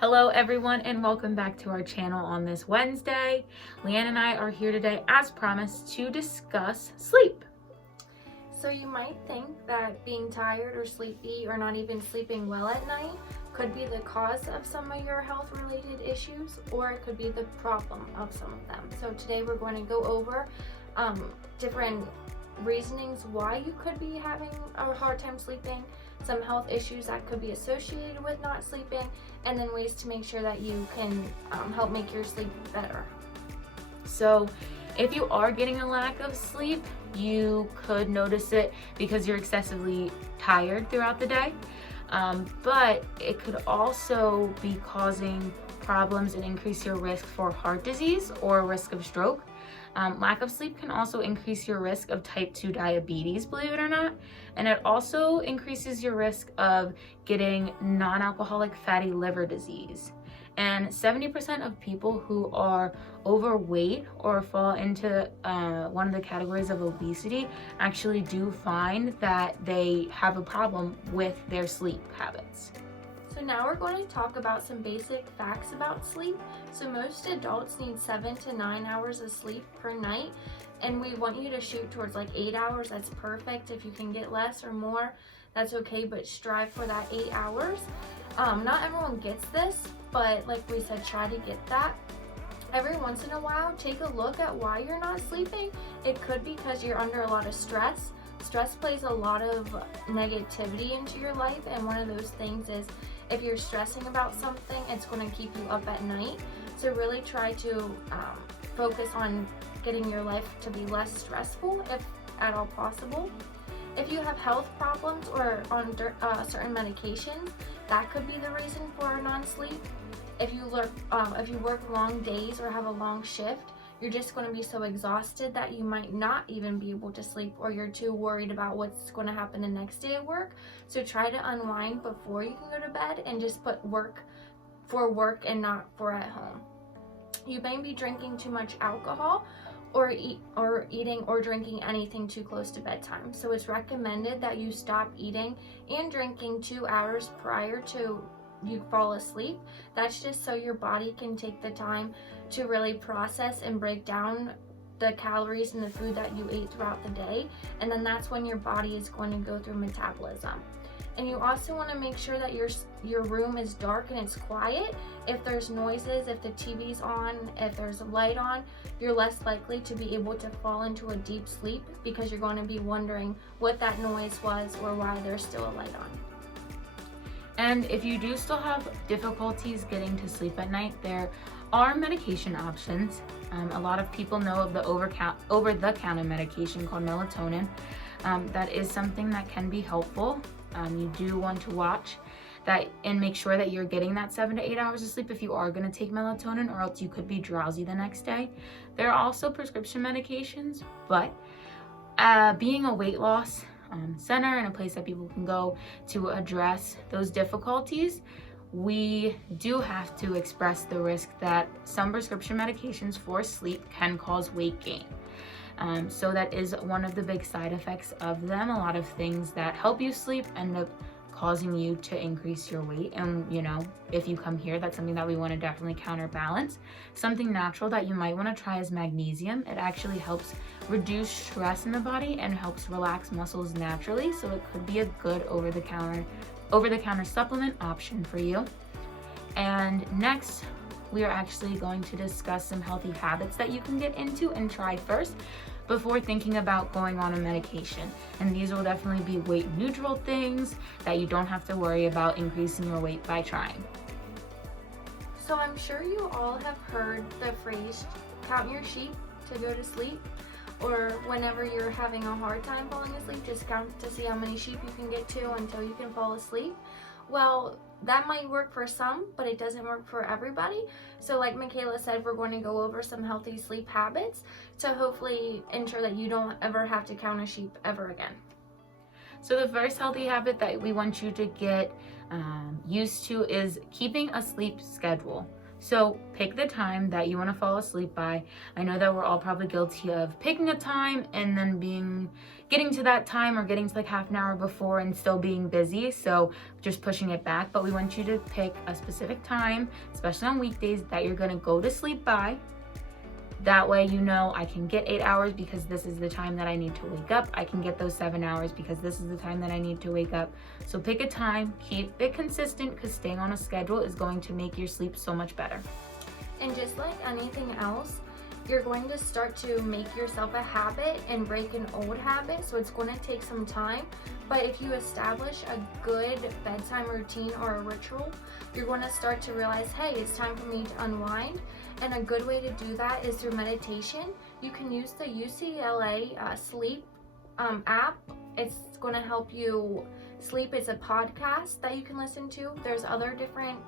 Hello everyone and welcome back to our channel on this Wednesday. LeAnn and I are here today as promised to discuss sleep. So you might think that being tired or sleepy or not even sleeping well at night could be the cause of some of your health related issues, or it could be the problem of some of them. So today we're going to go over different reasonings why you could be having a hard time sleeping, some health issues that could be associated with not sleeping, and then ways to make sure that you can help make your sleep better. So if you are getting a lack of sleep, you could notice it because you're excessively tired throughout the day, but it could also be causing problems and increase your risk for heart disease or risk of stroke. Lack of sleep can also increase your risk of type 2 diabetes, believe it or not, and it also increases your risk of getting non-alcoholic fatty liver disease. And 70% of people who are overweight or fall into one of the categories of obesity actually do find that they have a problem with their sleep habits. So now we're going to talk about some basic facts about sleep. So most adults need 7 to 9 hours of sleep per night, and we want you to shoot towards like 8 hours. That's perfect. If you can get less or more, that's okay, but strive for that 8 hours. Not everyone gets this, but like we said, try to get that. Every once in a while, take a look at why you're not sleeping. It could be because you're under a lot of stress. Stress plays a lot of negativity into your life, and one of those things is if you're stressing about something, it's going to keep you up at night. So really try to focus on getting your life to be less stressful if at all possible. If you have health problems or on certain medications, that could be the reason for non-sleep. If you work long days or have a long shift, you're just going to be so exhausted that you might not even be able to sleep, or you're too worried about what's going to happen the next day at work. So try to unwind before you can go to bed and just put work for work and not for at home. You may be drinking too much alcohol or eating or drinking anything too close to bedtime. So it's recommended that you stop eating and drinking 2 hours prior to you fall asleep. That's just so your body can take the time to really process and break down the calories and the food that you ate throughout the day, and then that's when your body is going to go through metabolism. And you also want to make sure that your room is dark and it's quiet. If there's noises, if the TV's on, if there's a light on, you're less likely to be able to fall into a deep sleep because you're going to be wondering what that noise was or why there's still a light on. And if you do still have difficulties getting to sleep at night, there are medication options. A lot of people know of the over-the-counter medication called melatonin. That is something that can be helpful. You do want to watch that and make sure that you're getting that 7 to 8 hours of sleep if you are going to take melatonin, or else you could be drowsy the next day. There are also prescription medications, but being a weight loss center and a place that people can go to address those difficulties, we do have to express the risk that some prescription medications for sleep can cause weight gain. So that is one of the big side effects of them. A lot of things that help you sleep end up causing you to increase your weight, and if you come here, that's something that we want to definitely counterbalance. Something natural that you might want to try is magnesium. It actually helps reduce stress in the body and helps relax muscles naturally, so it could be a good over-the-counter supplement option for you. And next, we are actually going to discuss some healthy habits that you can get into and try first before thinking about going on a medication. And these will definitely be weight neutral things that you don't have to worry about increasing your weight by trying. So I'm sure you all have heard the phrase, count your sheep to go to sleep, or whenever you're having a hard time falling asleep, just count to see how many sheep you can get to until you can fall asleep. Well, that might work for some, but it doesn't work for everybody. So like Michaela said, we're going to go over some healthy sleep habits to hopefully ensure that you don't ever have to count a sheep ever again. So the first healthy habit that we want you to get used to is keeping a sleep schedule. So pick the time that you want to fall asleep by. I know that we're all probably guilty of picking a time and then getting to that time or getting to like half an hour before and still being busy. So just pushing it back. But we want you to pick a specific time, especially on weekdays, that you're going to go to sleep by. That way, you know, I can get 8 hours because this is the time that I need to wake up. I can get those 7 hours because this is the time that I need to wake up. So pick a time, keep it consistent, because staying on a schedule is going to make your sleep so much better. And just like anything else, you're going to start to make yourself a habit and break an old habit. So it's going to take some time. But if you establish a good bedtime routine or a ritual, you're going to start to realize, hey, it's time for me to unwind. And a good way to do that is through meditation. You can use the UCLA sleep app. It's going to help you sleep. It's a podcast that you can listen to. There's other different,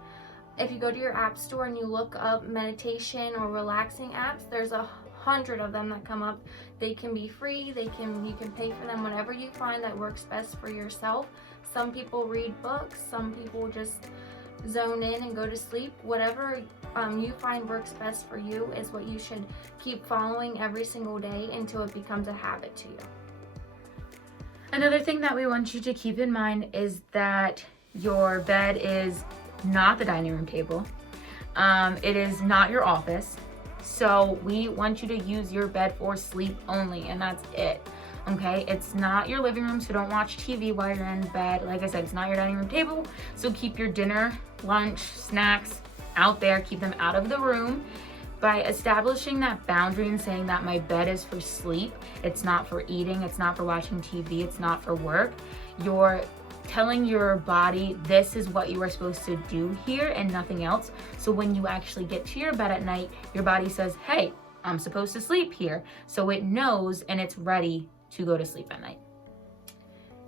if you go to your app store and you look up meditation or relaxing apps, there's 100 of them that come up. They can be free, you can pay for them, whatever you find that works best for yourself. Some people read books, some people just zone in and go to sleep. Whatever you find works best for you is what you should keep following every single day until it becomes a habit to you. Another thing that we want you to keep in mind is that your bed is not the dining room table. It is not your office. So we want you to use your bed for sleep only, and that's it. Okay, it's not your living room, so don't watch TV while you're in bed. Like I said, it's not your dining room table, so keep your dinner, lunch, snacks out there. Keep them out of the room. By establishing that boundary and saying that my bed is for sleep, it's not for eating, it's not for watching TV, it's not for work, you're telling your body this is what you are supposed to do here and nothing else. So when you actually get to your bed at night, your body says, hey, I'm supposed to sleep here. So it knows and it's ready to go to sleep at night.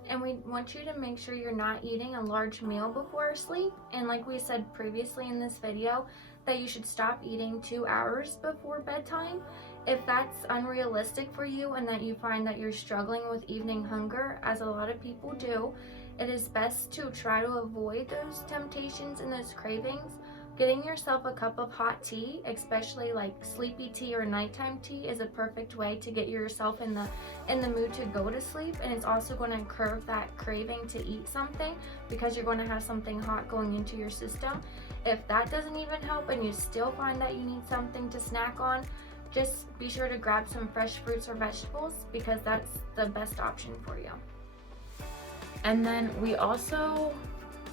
And we want you to make sure you're not eating a large meal before sleep. And like we said previously in this video, that you should stop eating 2 hours before bedtime. If that's unrealistic for you and that you find that you're struggling with evening hunger, as a lot of people do, it is best to try to avoid those temptations and those cravings. Getting yourself a cup of hot tea, especially like sleepy tea or nighttime tea, is a perfect way to get yourself in the mood to go to sleep. And it's also going to curb that craving to eat something, because you're going to have something hot going into your system. If that doesn't even help and you still find that you need something to snack on, just be sure to grab some fresh fruits or vegetables, because that's the best option for you. And then we also,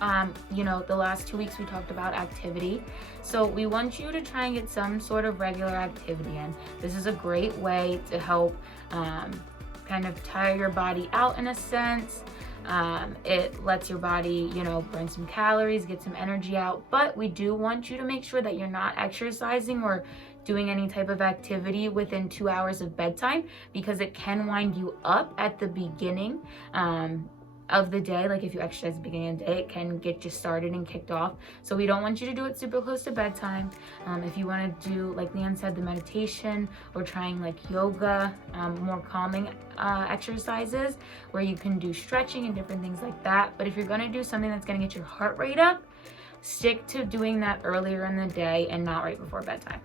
the last 2 weeks we talked about activity. So we want you to try and get some sort of regular activity in. This is a great way to help kind of tire your body out in a sense. It lets your body, burn some calories, get some energy out. But we do want you to make sure that you're not exercising or doing any type of activity within 2 hours of bedtime, because it can wind you up at the beginning of the day. Like if you exercise at the beginning of the day, it can get you started and kicked off. So we don't want you to do it super close to bedtime. If you want to do, like LeAnn said, the meditation or trying like yoga, more calming exercises where you can do stretching and different things like that. But if you're going to do something that's going to get your heart rate up, stick to doing that earlier in the day and not right before bedtime.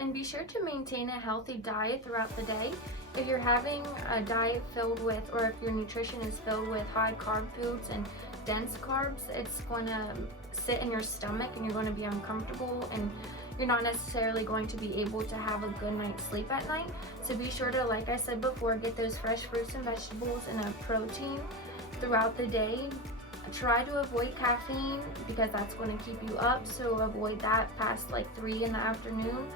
And be sure to maintain a healthy diet throughout the day. If you're having a diet filled with, or if your nutrition is filled with high carb foods and dense carbs, it's going to sit in your stomach and you're going to be uncomfortable, and you're not necessarily going to be able to have a good night's sleep at night. So be sure to, like I said before, get those fresh fruits and vegetables and a protein throughout the day. Try to avoid caffeine, because that's going to keep you up. So avoid that past like 3 in the afternoon.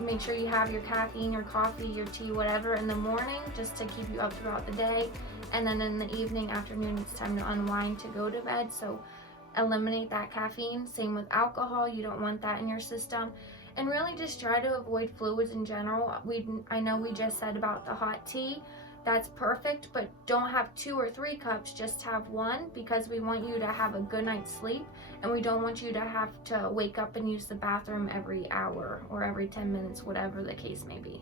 Make sure you have your caffeine, your coffee, your tea, whatever in the morning, just to keep you up throughout the day. And then in the evening, afternoon, it's time to unwind to go to bed. So eliminate that caffeine. Same with alcohol. You don't want that in your system. And really just try to avoid fluids in general. I know we just said about the hot tea. That's perfect, but don't have 2 or 3 cups, just have 1, because we want you to have a good night's sleep, and we don't want you to have to wake up and use the bathroom every hour or every 10 minutes, whatever the case may be.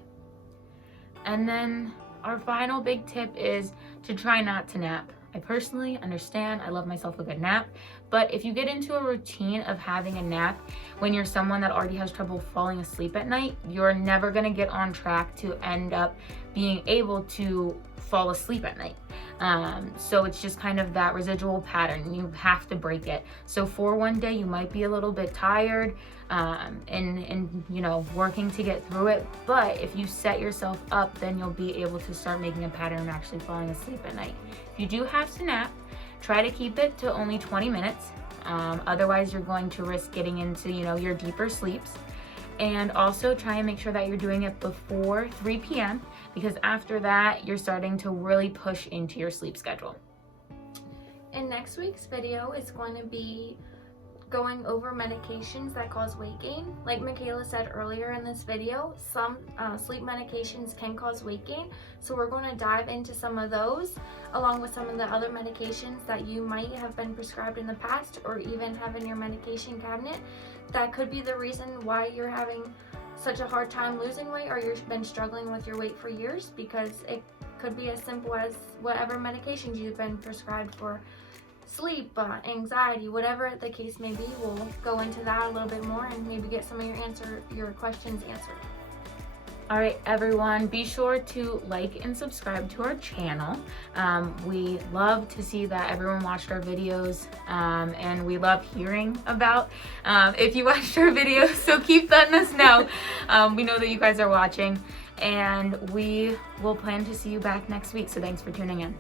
And then our final big tip is to try not to nap. I personally understand. I love myself a good nap. But if you get into a routine of having a nap when you're someone that already has trouble falling asleep at night, you're never going to get on track to end up being able to fall asleep at night. So it's just kind of that residual pattern. You have to break it. So for one day, you might be a little bit tired and you know, working to get through it. But if you set yourself up, then you'll be able to start making a pattern of actually falling asleep at night. If you do have to nap, try to keep it to only 20 minutes. Otherwise, you're going to risk getting into, you know, your deeper sleeps. And also try and make sure that you're doing it before 3 p.m. because after that, you're starting to really push into your sleep schedule. And next week's video is going to be going over medications that cause weight gain. Like Michaela said earlier in this video, some sleep medications can cause weight gain. So we're going to dive into some of those along with some of the other medications that you might have been prescribed in the past or even have in your medication cabinet. That could be the reason why you're having such a hard time losing weight or you've been struggling with your weight for years, because it could be as simple as whatever medications you've been prescribed for sleep, anxiety, whatever the case may be. We'll go into that a little bit more and maybe get some of your questions answered. All right, everyone, be sure to like and subscribe to our channel. We love to see that everyone watched our videos, and we love hearing about if you watched our videos, so keep letting us know. We know that you guys are watching, and we will plan to see you back next week, so thanks for tuning in.